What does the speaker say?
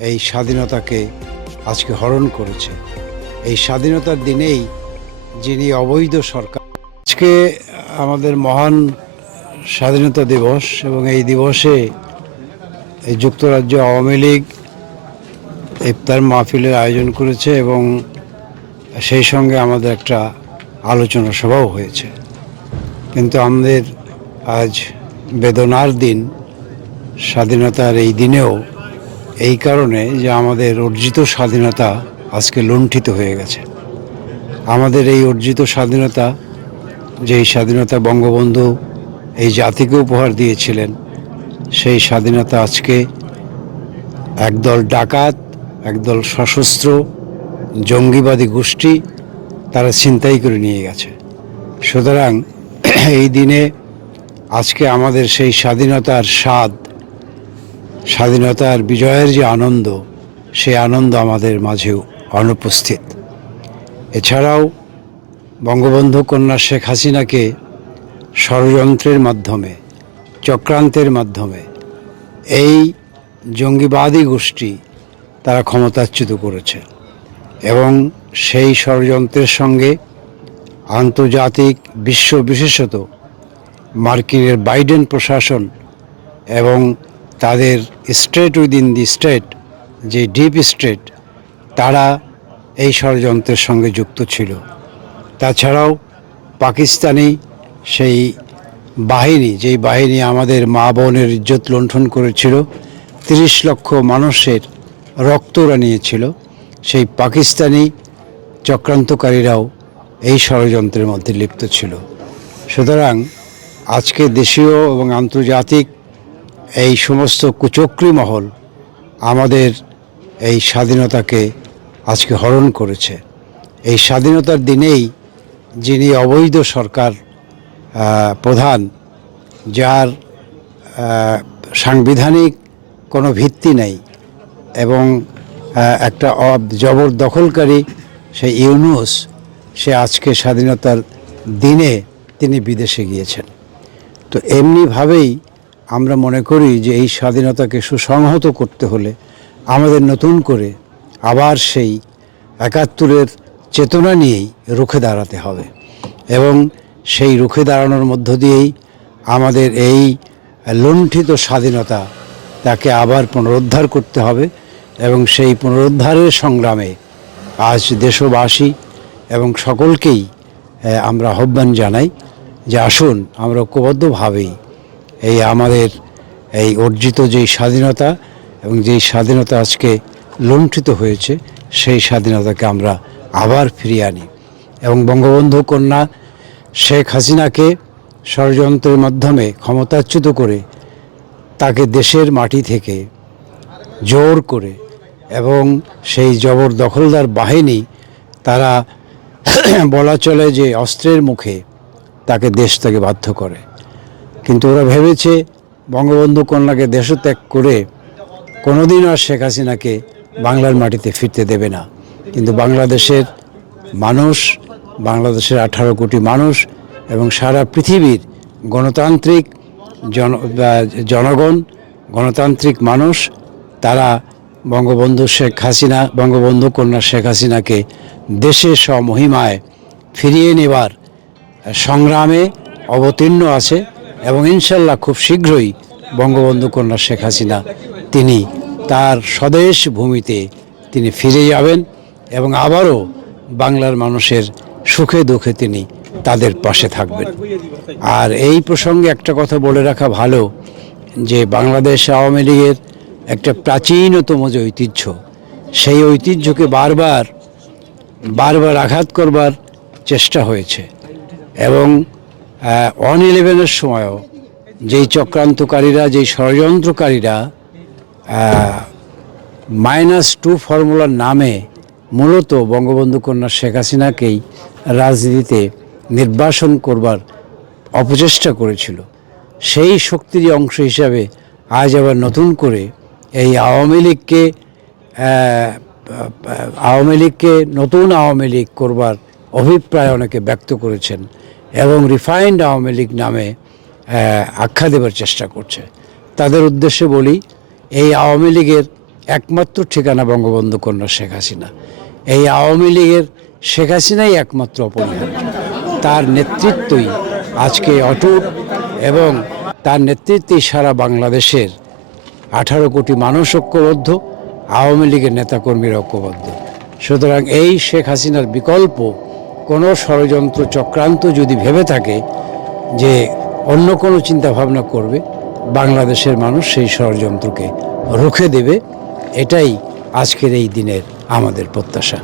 এই স্বাধীনতাকে আজকে হরণ করেছে। এই স্বাধীনতার দিনেই যিনি অবৈধ সরকার আজকে আমাদের মহান স্বাধীনতা দিবস এবং এই দিবসে এই যুক্তরাজ্য আওয়ামী লীগ ইফতার মাহফিলের আয়োজন করেছে এবং সেই সঙ্গে আমাদের একটা আলোচনা সভাও হয়েছে। কিন্তু আমাদের আজ বেদনার দিন, স্বাধীনতার এই দিনেও এই কারণে যে আমাদের অর্জিত স্বাধীনতা আজকে লুণ্ঠিত হয়ে গেছে। আমাদের এই অর্জিত স্বাধীনতা, যেই স্বাধীনতা বঙ্গবন্ধু এই জাতিকে উপহার দিয়েছিলেন, সেই স্বাধীনতা আজকে একদল ডাকাত, একদল সশস্ত্র, জঙ্গিবাদী গোষ্ঠী তারা ছিনতাই করে নিয়ে গেছে। সুতরাং এই দিনে আজকে আমাদের সেই স্বাধীনতার স্বাদ স্বাধীনতার বিজয়ের যে আনন্দ, সেই আনন্দ আমাদের মাঝেও অনুপস্থিত। এছাড়াও বঙ্গবন্ধু কন্যা শেখ হাসিনাকে ষড়যন্ত্রের মাধ্যমে, চক্রান্তের মাধ্যমে, এই জঙ্গিবাদী গোষ্ঠী তারা ক্ষমতাচ্যুত করেছে এবং সেই ষড়যন্ত্রের সঙ্গে আন্তর্জাতিক বিশ্ব বিশেষত মার্কিনের বাইডেন প্রশাসন এবং তাদের স্টেট উইদিন দি স্টেট যে ডিপ স্টেট তারা এই ষড়যন্ত্রের সঙ্গে যুক্ত ছিল। তাছাড়াও পাকিস্তানি সেই বাহিনী, যেই বাহিনী আমাদের মা বোনের ইজ্জত লুণ্ঠন করেছিল, তিরিশ লক্ষ মানুষের রক্তরা নিয়েছিল সেই পাকিস্তানি চক্রান্তকারীরাও এই ষড়যন্ত্রের মধ্যে লিপ্ত ছিল। সুতরাং আজকে দেশীয় এবং আন্তর্জাতিক এই সমস্ত কুচক্রী মহল আমাদের এই স্বাধীনতাকে আজকে হরণ করেছে। এই স্বাধীনতার দিনেই যিনি অবৈধ সরকার প্রধান, যার সাংবিধানিক কোনো ভিত্তি নেই এবং একটা জবরদখলকারী সেই ইউনুস, সে আজকে স্বাধীনতার দিনে তিনি বিদেশে গিয়েছেন। তো এমনিভাবেই আমরা মনে করি যে এই স্বাধীনতাকে সুসংহত করতে হলে আমাদের নতুন করে আবার সেই একাত্তরের চেতনা নিয়েই রুখে দাঁড়াতে হবে এবং সেই রুখে দাঁড়ানোর মধ্য দিয়েই আমাদের এই লুণ্ঠিত স্বাধীনতা তাকে আবার পুনরুদ্ধার করতে হবে এবং সেই পুনরুদ্ধারের সংগ্রামে আজ দেশবাসী এবং সকলকেই আমরা আহ্বান জানাই যে আসুন আমরা ঐক্যবদ্ধভাবেই এই আমাদের এই অর্জিত যেই স্বাধীনতা এবং যেই স্বাধীনতা আজকে লুণ্ঠিত হয়েছে, সেই স্বাধীনতাকে আমরা আবার ফিরিয়ে আনি। এবং বঙ্গবন্ধু কন্যা শেখ হাসিনাকে ষড়যন্ত্রের মাধ্যমে ক্ষমতাচ্যুত করে তাকে দেশের মাটি থেকে জোর করে এবং সেই জবর দখলদার বাহিনী তারা বলা চলে যে অস্ত্রের মুখে তাকে দেশ থেকে বাধ্য করে। কিন্তু ওরা ভেবেছে বঙ্গবন্ধু কন্যাকে দেশত্যাগ করে কোনোদিন আর শেখ হাসিনাকে বাংলার মাটিতে ফিরতে দেবে না। কিন্তু বাংলাদেশের মানুষ, বাংলাদেশের আঠারো কোটি মানুষ এবং সারা পৃথিবীর গণতান্ত্রিক জন জনগণ, গণতান্ত্রিক মানুষ, তারা বঙ্গবন্ধু শেখ হাসিনা, বঙ্গবন্ধু কন্যা শেখ হাসিনাকে দেশের স্বমহিমায় ফিরিয়ে নেবার সংগ্রামে অবতীর্ণ আছে। এবং ইনশাল্লাহ খুব শীঘ্রই বঙ্গবন্ধু কন্যা শেখ হাসিনা, তিনি তার স্বদেশ ভূমিতে তিনি ফিরে যাবেন এবং আবারও বাংলার মানুষের সুখে দুঃখে তিনি তাদের পাশে থাকবেন। আর এই প্রসঙ্গে একটা কথা বলে রাখা ভালো যে বাংলাদেশ আওয়ামী লীগের একটা প্রাচীনতম যে ঐতিহ্য, সেই ঐতিহ্যকে বারবার বারবার আঘাত করবার চেষ্টা হয়েছে। এবং ওয়ান ইলেভেনের সময়ও যেই চক্রান্তকারীরা, যেই ষড়যন্ত্রকারীরা মাইনাস টু ফর্মুলার নামে মূলত বঙ্গবন্ধু কন্যা শেখ হাসিনাকেই রাজনীতিতে নির্বাসন করবার অপচেষ্টা করেছিল, সেই শক্তির অংশ হিসাবে আজ আবার নতুন করে এই আওয়ামী লীগকে আওয়ামী লীগকে নতুন আওয়ামী লীগ করবার অভিপ্রায় অনেকে ব্যক্ত করেছেন। এবং রিফাইন্ড আওয়ামী লীগ নামে আখ্যা দেবার চেষ্টা করছে। তাদের উদ্দেশ্যে বলি, এই আওয়ামী লীগের একমাত্র ঠিকানা বঙ্গবন্ধু কন্যা শেখ হাসিনা। এই আওয়ামী লীগের শেখ হাসিনাই একমাত্র অপরিহার্য। তার নেতৃত্বই আজকে অটুট এবং তার নেতৃত্বেই সারা বাংলাদেশের আঠারো কোটি মানুষ ঐক্যবদ্ধ, আওয়ামী লীগের নেতাকর্মীরা ঐক্যবদ্ধ। সুতরাং এই শেখ হাসিনার বিকল্প কোনো ষড়যন্ত্র চক্রান্ত যদি ভেবে থাকে যে অন্য কোনো চিন্তা ভাবনা করবে, বাংলাদেশের মানুষ সেই ষড়যন্ত্রকে রুখে দেবে, এটাই আজকের এই দিনের আমাদের প্রত্যাশা।